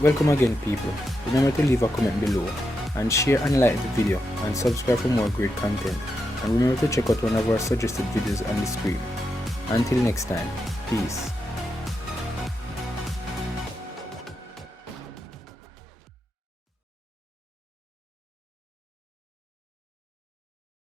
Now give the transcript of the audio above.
Welcome again people. Remember to leave a comment below and share and like the video and subscribe for more great content, and remember to check out one of our suggested videos on the screen. Until next time, peace.